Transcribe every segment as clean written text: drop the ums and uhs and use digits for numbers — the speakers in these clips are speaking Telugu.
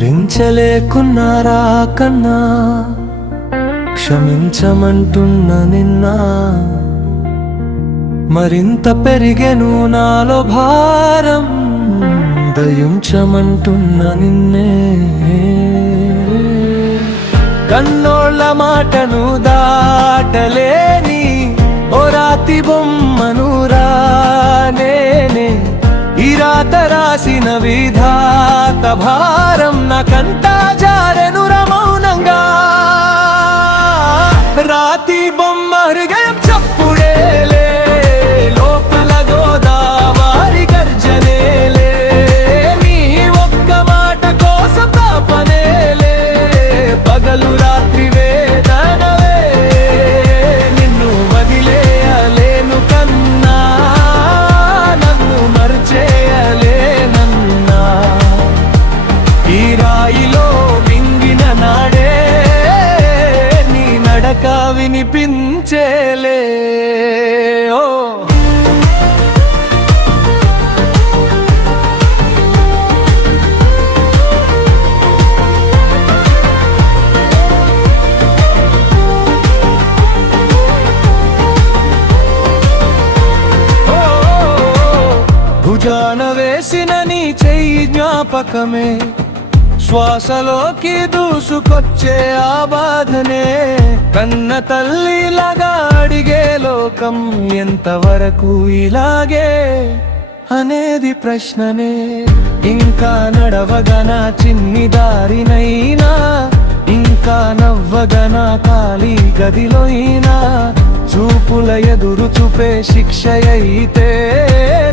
భరించలేకున్నారా కన్నా క్షమించమంటున్న నిన్న మరింత పెరిగెను నాలో భారం దయించమంటున్న నిన్నే కన్నోళ్ళ మాటను దాటలేని ఓ రాతి బొమ్మను రానేనే ఈ రాత రాసిన విధాత భారం నాకంతా జారెను మౌనంగా రాతి బొమ్మ హృదయం చప్పుడేలే లోపల గోదావరి గర్జనేలే నీ ఒక్క మాట కోసం తాపనేలే పగలు రాత్రి వేదనవే నిన్ను వదిలేయలేను కన్నా నన్ను మర్చేయలేనన్నా ఈ రాయిలో మింగిన నాడే నీ నడక వినిపించేలే ఓ భుజాన వేసిన నీ చెయ్యి జ్ఞాపకమే శ్వాసలోకి దూసుకొచ్చే ఆ బాధనే కన్న తల్లిలాగా అడిగే లోకం ఎంతవరకు ఇలాగే అనేది ప్రశ్ననే ఇంకా నడవగనా చిన్ని దారినైనా ఇంకా నవ్వగనా ఖాళీ గదిలోయినా చూపుల ఎదురు చూపే శిక్ష అయితే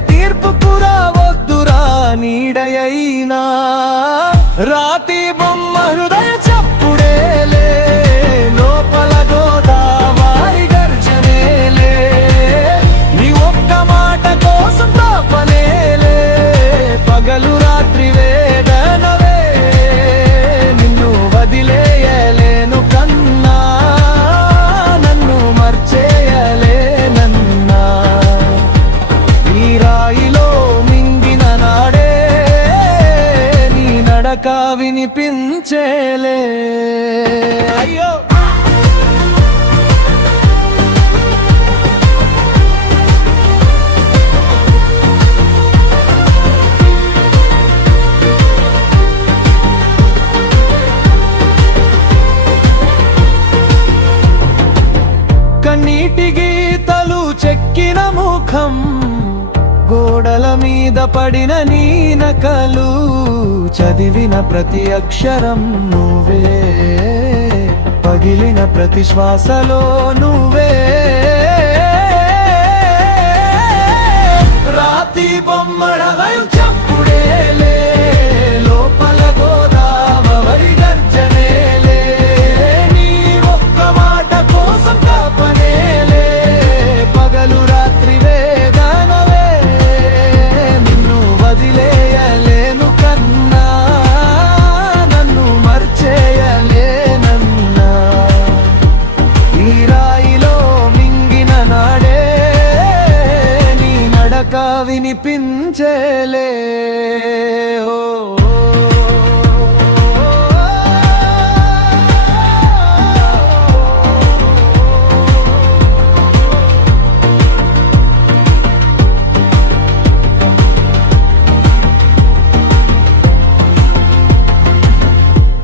తీర్పు కూడా వద్దురా నీడయైనా రాతి బొమ్మ హృదయ చప్పుడేలే లోపల గోదావరి గర్జనేలే నీ ఒక్క మాట కోసం తాపనేలే పగలు రాత్రి వేదనవే నిన్ను వదిలేయలేను కన్నా నన్ను మర్చేయలేనన్నా ఈ రాయిలో మింగిన నాడే నీ నడక వినిపించేలే అయ్యో కన్నీటి గీతలు చెక్కిన ముఖం గోడల మీద పడిన నీ నకలు చదివిన ప్రతి అక్షరం నువ్వే పగిలిన ప్రతి శ్వాసలో నువ్వే